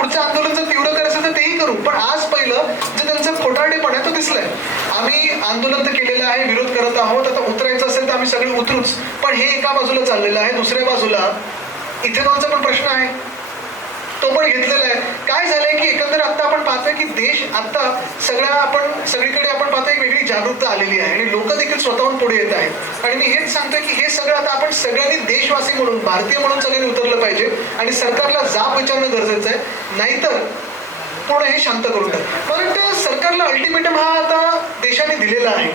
पुढचं आंदोलन जर तीव्र करायचं तर तेही करू, पण आज पहिलं जे त्यांचं खोटारडेपण आहे तो दिसलाय. आम्ही आंदोलन तर केलेलं आहे, विरोध करत आहोत, आता उतरायचं असेल तर आम्ही सगळे उतरूच, पण हे एका बाजूला चाललेलं आहे. दुसऱ्या बाजूला इथेनॉलचा पण प्रश्न आहे, तो पण घेतलेला आहे. काय झालंय की एकंदर आता आपण पाहतोय की देश आता सगळीकडे आपण पाहतोय एक वेगळी जागरूकता आलेली आहे आणि लोक देखील स्वतःहून पुढे येत आहेत. आणि मी हेच सांगतोय की हे सगळं आता आपण सगळ्यांनी देशवासी म्हणून, भारतीय म्हणून सगळ्यांनी उतरलं पाहिजे आणि सरकारला जाब विचारणं गरजेचं आहे, नाहीतर पूर्ण हे शांत करून टाक. मला वाटतं सरकारला अल्टिमेटम हा आता देशाने दिलेला आहे,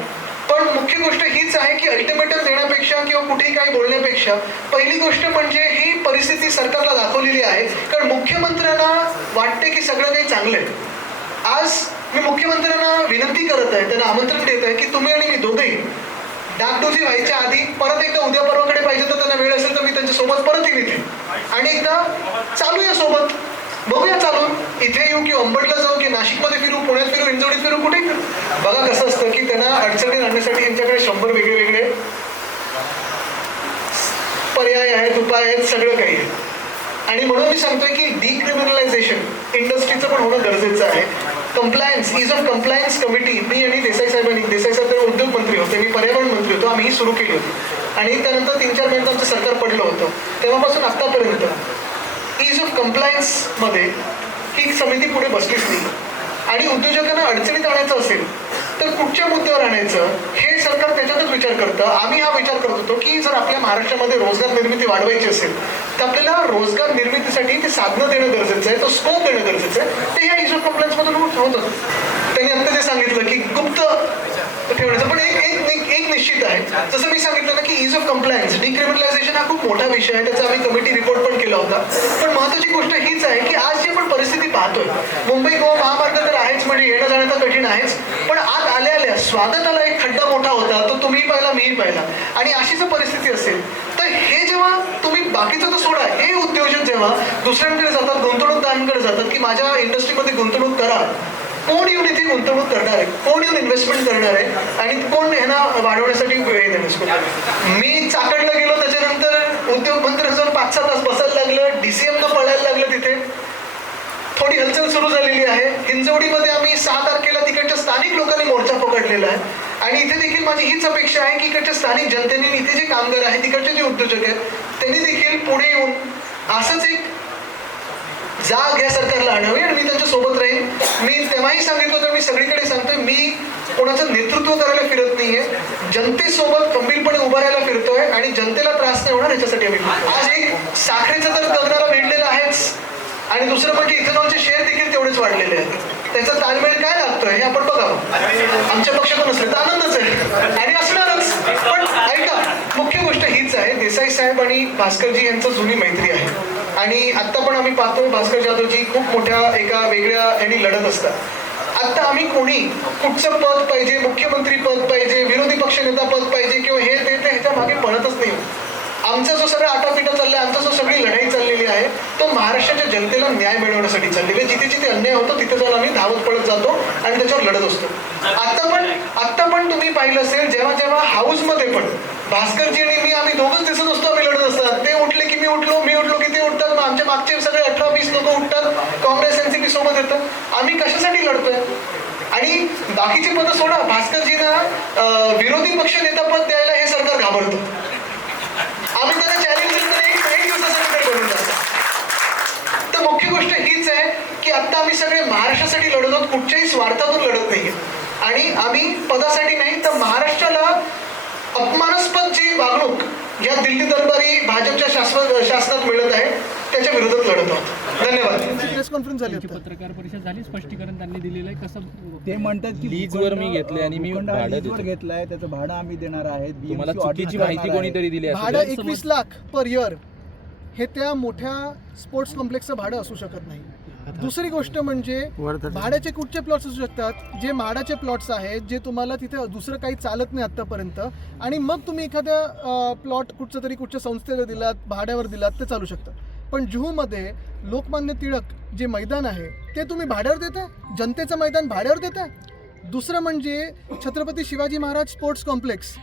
पण मुख्य गोष्ट हीच आहे की अल्टिमेटम देण्यापेक्षा किंवा कुठेही काही बोलण्यापेक्षा पहिली गोष्ट म्हणजे ही परिस्थिती सरकारला दाखवलेली आहे. कारण मुख्यमंत्र्यांना वाटते की सगळं काही चांगलं आहे. आज मी मुख्यमंत्र्यांना विनंती करत आहे, त्यांना आमंत्रण देत आहे की तुम्ही आणि मी दोघेही डागडुजी व्हायच्या आधी परत एकदा उद्या परवाकडे पाहिजे तर त्यांना वेळ असेल तर मी त्यांच्यासोबत परत येईन इथे आणि एकदा चालूया सोबत, बघूया चालून. इथे येऊ की अंबडला जाऊ की नाशिकमध्ये फिरू, पुण्यात फिरू, हिंजवडीत फिरू, कुठे फिरू. बघा कसं असतं की त्यांना अडचणी आणण्यासाठी यांच्याकडे 100 वेगळे वेगळे पर्याय आहेत, उपाय आहेत, सगळं काही आहे. आणि म्हणून मी सांगतोय की डिक्रिमिनलायझेशन इंडस्ट्रीचं पण होणं गरजेचं आहे. Compliance, ease of compliance committee मी आणि देसाई साहेब उद्योग मंत्री होते, मी पर्यावरण मंत्री होतो, आम्ही ही सुरू केली होती. आणि त्यानंतर 3-4 महिन्यात आमचं सरकार पडलं होतं. तेव्हापासून आत्तापर्यंत ईज ऑफ कम्प्लायन्समध्ये ही समिती पुढे बसलीच नाही. आणि उद्योजकांना अडचणीत आणायचं असेल तर कुठच्या मुद्द्यावर आणायचं हे सरकार त्याच्यातच विचार करतं. आम्ही हा विचार करत होतो की जर आपल्या महाराष्ट्रामध्ये रोजगार निर्मिती वाढवायची असेल तर आपल्याला रोजगार निर्मितीसाठी ते साधनं देणं गरजेचं आहे, तो स्कोप देणं गरजेचं आहे. ते ह्या ईज ऑफ कम्प्लायन्समधून होतं. त्यांनी आता जे सांगितलं की गुप्त ठेवण्याचं, पण एक निश्चित आहे. जसं मी सांगितलं ना की ईज ऑफ कम्प्लायन्स, डिक्रिमिनलायझेशन हा खूप मोठा विषय आहे, त्याचा आम्ही कमिटी रिपोर्ट पण केला होता. पण महत्त्वाची गोष्ट हीच आहे की आज जी आपण परिस्थिती पाहतोय, मुंबई गोवा महामार्ग तर आहेच, म्हणजे येणं जाणं तर कठीण आहेच, पण आज आल्या स्वागताला एक खड्डा मोठा होता, तो तुम्ही पाहिला, मीही पाहिला. आणि अशी जर परिस्थिती असेल तर हे जेव्हा तुम्ही बाकीचं तर सोडा, हे उद्योजक जेव्हा दुसऱ्यांकडे जातात, गुंतवणूकदारांकडे जातात की माझ्या इंडस्ट्रीमध्ये गुंतवणूक करा, कोण येऊन इथे गुंतवणूक करणार आहे, कोण येऊन इन्व्हेस्टमेंट करणार आहे आणि कोण ह्यांना वाढवण्यासाठी वेळ देणार. मी चाकडला गेलो, त्याच्यानंतर उद्योग मंत्र्यांना जाऊन 5-6 तास बसायला लागलं, DCM पळायला लागलं, तिथे थोडी हलचल सुरू झालेली आहे. हिंजवडीमध्ये आम्ही 6 तारखेला तिकडच्या स्थानिक लोकांनी मोर्चा पकडलेला आहे आणि इथे देखील माझी हीच अपेक्षा आहे की इकडच्या स्थानिक जनतेने, इथे जे कामगार आहेत, तिकडचे जे उद्योजक आहेत, त्यांनी देखील पुढे येऊन असंच एक जाग या सरकारला आणावी आणि मी त्यांच्या सोबत राहीन. मी तेव्हाही सांगितलं होतं, मी सगळीकडे सांगतोय, मी कोणाचं नेतृत्व करायला फिरत नाहीये, जनतेसोबत खंबीरपणे उभा राहायला फिरतोय आणि जनतेला त्रास नाही होणार याच्यासाठी आम्ही. आज एक साखरेचं तर गगनाला भेटलेलं आहेच आणि दुसरं म्हणजे इथेनॉलचे शेअर देखील तेवढेच वाढलेले आहेत. त्याचा ताळमेळ काय लागतोय हे आपण बघावं. आमच्या पक्षातून नसले तर आनंदच आहे आणि असणारच. पण ऐका, मुख्य गोष्ट हीच आहे, देसाई साहेब आणि भास्करजी यांचं जुनी मैत्री आहे आणि आत्ता पण आम्ही पाहतो भास्कर जाधवजी खूप मोठ्या एका वेगळ्या यांनी लढत असतात. आत्ता आम्ही कोणी कुठचं पद पाहिजे, मुख्यमंत्री पद पाहिजे, विरोधी पक्षनेता पद पाहिजे किंवा हे ते ह्याच्या मागे पळतच नाही. आमचा जो सगळा आटापिटा चाललाय, आमचा जो सगळी लढाई चाललेली आहे तो महाराष्ट्राच्या जनतेला न्याय मिळवण्यासाठी चाललेली आहे. जिथे जिथे अन्याय होतो तिथे जाऊन आम्ही धावत पळत जातो आणि त्याच्यावर लढत असतो. आत्ता पण तुम्ही पाहिलं असेल, जेव्हा हाऊसमध्ये पण भास्करजी आणि मी आम्ही दोघंच दिसत असतो, आम्ही लढत असतात. ते उठले की मी उठलो की ते उठतात, मग आमच्या मागचे सगळे 18-20 लोक उठतात, काँग्रेस NCP सोबत येतं. आम्ही कशासाठी लढतोय? आणि बाकीची पदं सोडा, भास्करजींना विरोधी पक्ष नेता पद द्यायला हे सरकार घाबरतं. आम्ही त्यांना चॅलेंज केलं तर एक दिवसासाठी बनून जातो. तर मुख्य गोष्ट हीच आहे की आता आम्ही सगळे महाराष्ट्रासाठी लढत आहोत, कुठच्याही स्वार्थातून लढत नाहीये आणि आम्ही पदासाठी नाही तर महाराष्ट्राला अपमानास्पद जी वागणूक या दिल्ली दरबारी भाजपच्या शासनात मिळत आहे त्याच्या विरोधात लढत आहोत. धन्यवाद. प्रेस कॉन्फरन्स झाली, पत्रकार परिषद झाली, स्पष्टीकरण त्यांनी दिलेलं आहे. कसं ते म्हणतात की लीजवर मी घेतले आणि मी भाडं देतो. घेतलाय, त्याचं भाडं आम्ही देणार आहेत. तुम्हाला चुकीची माहिती कोणीतरी दिली भाडं 21 लाख पर इयर हे त्या मोठ्या स्पोर्ट्स कॉम्प्लेक्सचं भाडं असू शकत नाही. दुसरी गोष्ट म्हणजे भाड्याचे कुठचे प्लॉट्स असू शकतात, जे म्हाडाचे प्लॉट्स आहेत, जे तुम्हाला तिथे दुसरं काही चालत नाही आत्तापर्यंत, आणि मग तुम्ही एखाद्या प्लॉट कुठच्या संस्थेला दिलात, भाड्यावर दिलात, ते चालू शकतं. पण जुहूमध्ये लोकमान्य टिळक जे मैदान आहे ते तुम्ही भाड्यावर देताय, जनतेचं मैदान भाड्यावर देताय. दुसरं म्हणजे छत्रपती शिवाजी महाराज स्पोर्ट्स कॉम्प्लेक्स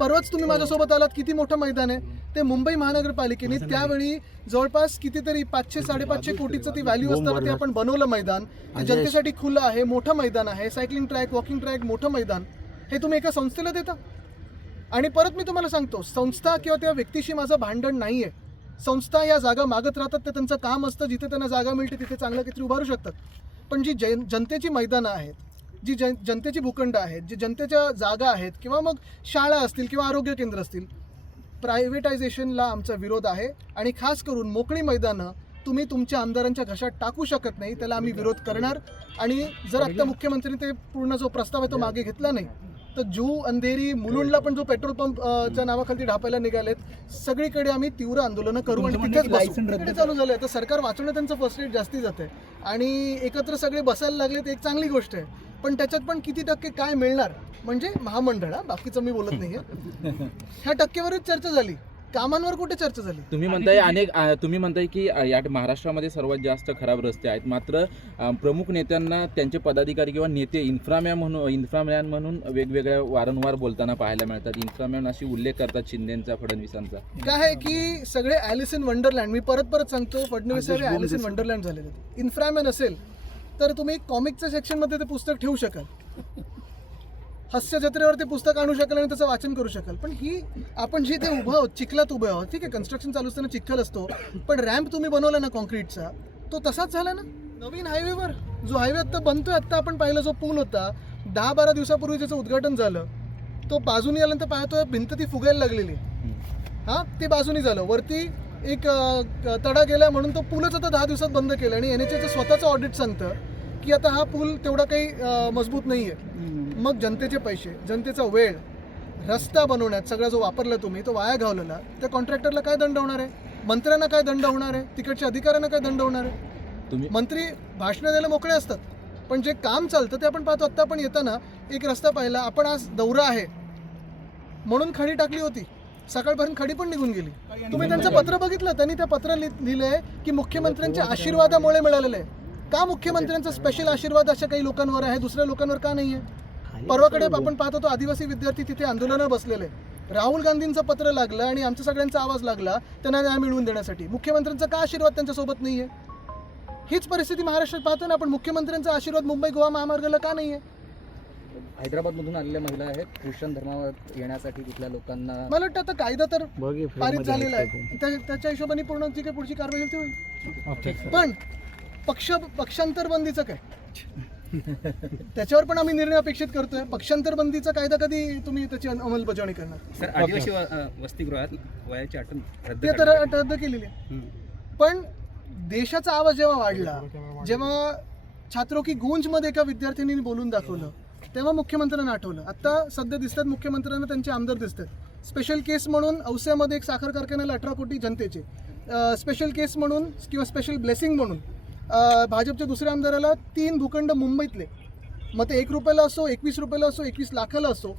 परवाच तुम्ही माझ्यासोबत आलात, किती मोठं मैदान आहे ते. मुंबई महानगरपालिकेने त्यावेळी जवळपास कितीतरी 500-550 कोटीचं ती व्हॅल्यू असताना ते आपण बनवलं मैदान. ते जनतेसाठी खुलं आहे, मोठं मैदान आहे, सायकलिंग ट्रॅक, वॉकिंग ट्रॅक, मोठं मैदान. हे तुम्ही एका संस्थेला देता. आणि परत मी तुम्हाला सांगतो, संस्था किंवा त्या व्यक्तीशी माझं भांडण नाही आहे. संस्था या जागा मागत राहतात, ते त्यांचं काम असतं. जिथे त्यांना जागा मिळते तिथे चांगलं काहीतरी उभारू शकतात. पण जी जनतेची मैदानं आहेत, जी जनतेची भूखंड आहेत, जी जनतेच्या जागा आहेत, किंवा मग शाळा असतील किंवा आरोग्य केंद्र असतील, प्रायव्हेटायझेशनला आमचा विरोध आहे. आणि खास करून मोकळी मैदानं तुम्ही तुमच्या आमदारांच्या घशात टाकू शकत नाही, त्याला आम्ही विरोध करणार. आणि जर आत्ता मुख्यमंत्र्यांनी ते पूर्ण जो प्रस्ताव आहे तो मागे घेतला नाही तर जूह, अंधेरी, मुलुंडला पण जो पेट्रोल पंप च्या नावाखाली ढापायला निघालेत, सगळीकडे आम्ही तीव्र आंदोलनं करू आणि तिथेच लायसन बसू. चालू झालंय तर सरकार वाचवणं त्यांचं फर्स्ट एड जास्ती जाते. आणि एकत्र सगळे बसायला लागले तर एक चांगली गोष्ट आहे. पण त्याच्यात पण किती टक्के काय मिळणार म्हणजे महामंडळ, बाकीचं मी बोलत नाहीये. ह्या टक्केवरच चर्चा झाली, कामांवर कुठे चर्चा झाली. तुम्ही म्हणताय की या महाराष्ट्रामध्ये सर्वात जास्त खराब रस्ते आहेत, मात्र प्रमुख नेत्यांना त्यांचे पदाधिकारी किंवा नेते इन्फ्रामॅन म्हणून वेगवेगळ्या वारंवार बोलताना पाहायला मिळतात. इन्फ्रामॅन अशी उल्लेख करतात शिंदेचा, फडणवीसांचा. काय आहे की सगळे ॲलिस इन वंडरलँड, मी परत सांगतो, फडणवीस साहेब ॲलिस इन वंडरलँड झालेले. इन्फ्रामॅन असेल तर तुम्ही कॉमिकच्या सेक्शनमध्ये ते पुस्तक ठेवू शकाल, हास्य जत्रेवर ते पुस्तक आणू शकाल आणि त्याचं वाचन करू शकाल. पण ही आपण जिथे उभं आहोत, चिखलात उभं आहोत, ठीक आहे, कन्स्ट्रक्शन चालू असताना चिखल असतो, पण रॅम्प तुम्ही बनवला ना कॉन्क्रीटचा, तो तसाच झाला ना. नवीन हायवेवर जो हायवे आत्ता बनतोय, आत्ता आपण पाहिलं जो पूल होता 10-12 दिवसापूर्वी ज्याचं उद्घाटन झालं, तो बाजूनी आल्यानंतर पाहतोय भिंत ती फुगायला लागलेली. हां, ते बाजूनी झालं. वरती एक तडा गेला म्हणून तो पूलच आता 10 दिवसात बंद केला. आणि NHAचं स्वतःचं ऑडिट सांगतं की आता हा पूल तेवढा काही मजबूत नाही आहे. मग जनतेचे पैसे, जनतेचा वेळ, रस्ता बनवण्यात सगळा जो वापरला तुम्ही, तो वाया घालवला. त्या कॉन्ट्रॅक्टरला काय दंड होणार आहे? मंत्र्यांना काय दंड होणार आहे? तिकडच्या अधिकाऱ्यांना काय दंड होणार आहे? मंत्री भाषणं द्यायला मोकळे असतात, पण जे काम चालतं ते आपण पाहतो. आत्ता आपण येताना एक रस्ता पाहिला, आपण आज दौरा आहे म्हणून खडी टाकली होती, सकाळपर्यंत खडी पण निघून गेली. तुम्ही त्यांचं पत्र बघितलं, त्यांनी त्या पत्र लिहिलंय की मुख्यमंत्र्यांच्या आशीर्वादामुळे मिळालेलं आहे. का मुख्यमंत्र्यांचा स्पेशल आशीर्वाद अशा काही लोकांवर आहे, दुसऱ्या लोकांवर का नाही आहे? परवाकडे आपण पाहत होतो आदिवासी विद्यार्थी तिथे आंदोलनं बसलेले. राहुल गांधींचं पत्र लागलं आणि आमच्या सगळ्यांचा आवाज लागला त्यांना न्याय मिळवून देण्यासाठी. मुख्यमंत्र्यांचा का आशीर्वाद त्यांच्यासोबत नाही आहे? हीच परिस्थिती महाराष्ट्रात पाहतो ना आपण. मुख्यमंत्र्यांचा आशीर्वाद मुंबई गोवा महामार्गाला का नाही आहे? हैदराबादमधून आलेल्या महिला आहेत, ख्रिश्चन धर्मावर येण्यासाठी तिथल्या लोकांना. मला वाटतं आता कायदा तर पारित झालेला आहे, त्याच्या हिशोबाने पूर्ण जी काही पुढची कारवाई होईल ती होईल. पण पक्षांतर बंदीचं काय, त्याच्यावर पण आम्ही निर्णय अपेक्षित करतोय. पक्षांतर बंदीचा कायदा कधी तुम्ही त्याची अंमलबजावणी करणार? सर, आदिवासी वसतिगृहात वयाची अट ते तर रद्द केलेली आहे. पण देशाचा आवाज जेव्हा वाढला, जेव्हा छात्रों की गूंजमध्ये एका विद्यार्थिनीने बोलून दाखवलं, तेव्हा मुख्यमंत्र्यांना आठवलं. आता सध्या दिसतात मुख्यमंत्र्यांना त्यांचे आमदार दिसतात. स्पेशल केस म्हणून औस्यामध्ये एक साखर कारखान्याला 18 कोटी जनतेचे, स्पेशल केस म्हणून किंवा स्पेशल ब्लेसिंग म्हणून भाजपच्या दुसऱ्या आमदाराला 3 भूखंड मुंबईतले, मग ते 1 रुपयाला असो, 21 रुपयाला असो, 21 लाखाला असो.